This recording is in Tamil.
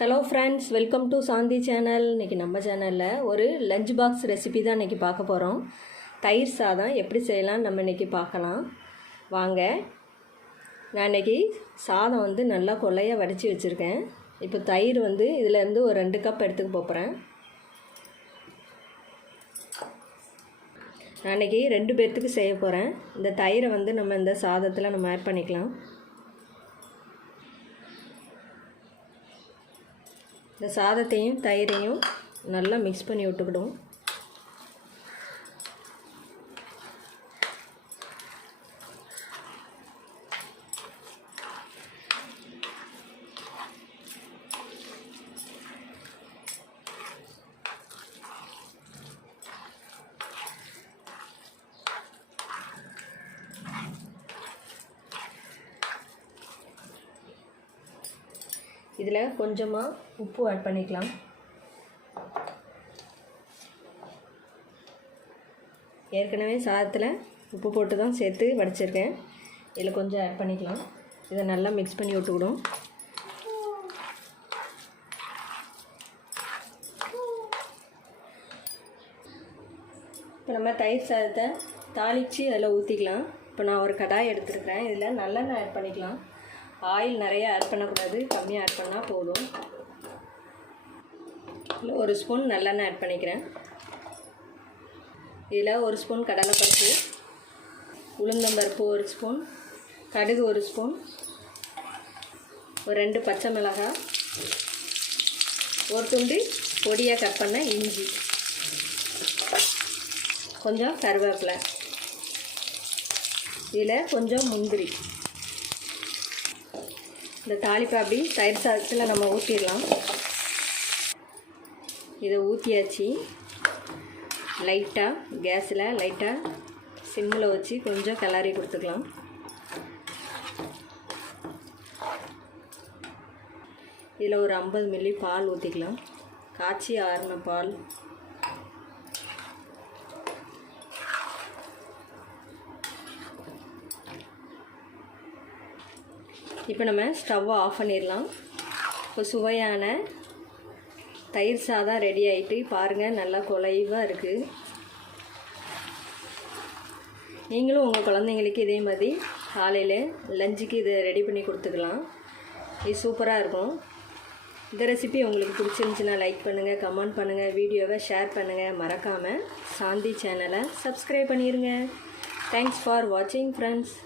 Hello friends, welcome to Shanti channel. இன்றைக்கி நம்ம சேனலில் ஒரு லஞ்ச் பாக்ஸ் ரெசிபி தான் இன்றைக்கி பார்க்க போகிறோம். தயிர் சாதம் எப்படி செய்யலாம் நம்ம இன்றைக்கி பார்க்கலாம் வாங்க. நான் இன்றைக்கி சாதம் நல்லா கொள்ளையாக வடித்து வச்சுருக்கேன். இப்போ தயிர் இதிலேருந்து ஒரு 2 கப் எடுத்துக்க போகிறேன். நான் இன்றைக்கி 2 பேர்த்துக்கு செய்ய போகிறேன். இந்த தயிரை நம்ம இந்த சாதத்தில் நம்ம ஆட் பண்ணிக்கலாம். இந்த சாதத்தையும் தயிரையும் நல்லா மிக்ஸ் பண்ணி விட்டுக்கிடும். இதில் கொஞ்சமாக உப்பு ஆட் பண்ணிக்கலாம். ஏற்கனவே சாதத்தில் உப்பு போட்டு தான் சேர்த்து வடிச்சிருக்கேன். இதில் கொஞ்சம் ஆட் பண்ணிக்கலாம். இதை நல்லா மிக்ஸ் பண்ணி விட்டுக்கிடும். இப்போ நம்ம தயிர் சாதத்தை தாளித்து அதில் ஊற்றிக்கலாம். இப்போ நான் ஒரு கடாய் எடுத்துருக்கிறேன். இதில் நல்லெண்ணெய் ஆட் பண்ணிக்கலாம். ஆயில் நிறைய ஆட் பண்ணக்கூடாது, கம்மியாக ஆட் பண்ணால் போதும். இதில் 1 ஸ்பூன் நல்லெண்ணெய் ஆட் பண்ணிக்கிறேன். இதில் 1 ஸ்பூன் கடலைப்பருப்பு, உளுந்தம்பருப்பு 1 ஸ்பூன், கடுகு 1 ஸ்பூன், ஒரு 2 பச்சை மிளகாய், ஒரு துண்டு பொடியாக கட் பண்ண இஞ்சி, கொஞ்சம் கருவேப்பிலை, இதில் கொஞ்சம் முந்திரி. இந்த தாளிப்பை அப்படி தயிர் சாதத்தில் நம்ம ஊற்றிடலாம். இதை ஊற்றியாச்சு. லைட்டாக கேஸில் லைட்டாக சிம்மில் வச்சு கொஞ்சம் கிளறி கொடுத்துக்கலாம். இதில் ஒரு 50 மில்லி பால் ஊற்றிக்கலாம். காய்ச்சி ஆறின பால். இப்போ நம்ம ஸ்டவ்வை ஆஃப் பண்ணிடலாம். இப்போ சுவையான தயிர் சாதம் ரெடி ஆகிட்டு பாருங்கள், நல்லா குலைவாக இருக்குது. நீங்களும் உங்கள் குழந்தைங்களுக்கு இதே மாதிரி காலையில் லஞ்சுக்கு இதை ரெடி பண்ணி கொடுத்துக்கலாம். இது சூப்பராக இருக்கும். இந்த ரெசிபி உங்களுக்கு பிடிச்சிருந்துச்சுன்னா லைக் பண்ணுங்கள், கமெண்ட் பண்ணுங்கள், வீடியோவை ஷேர் பண்ணுங்கள். மறக்காமல் சாந்தி சேனலை சப்ஸ்கிரைப் பண்ணிடுங்க. தேங்க்ஸ் ஃபார் வாட்சிங் ஃப்ரெண்ட்ஸ்.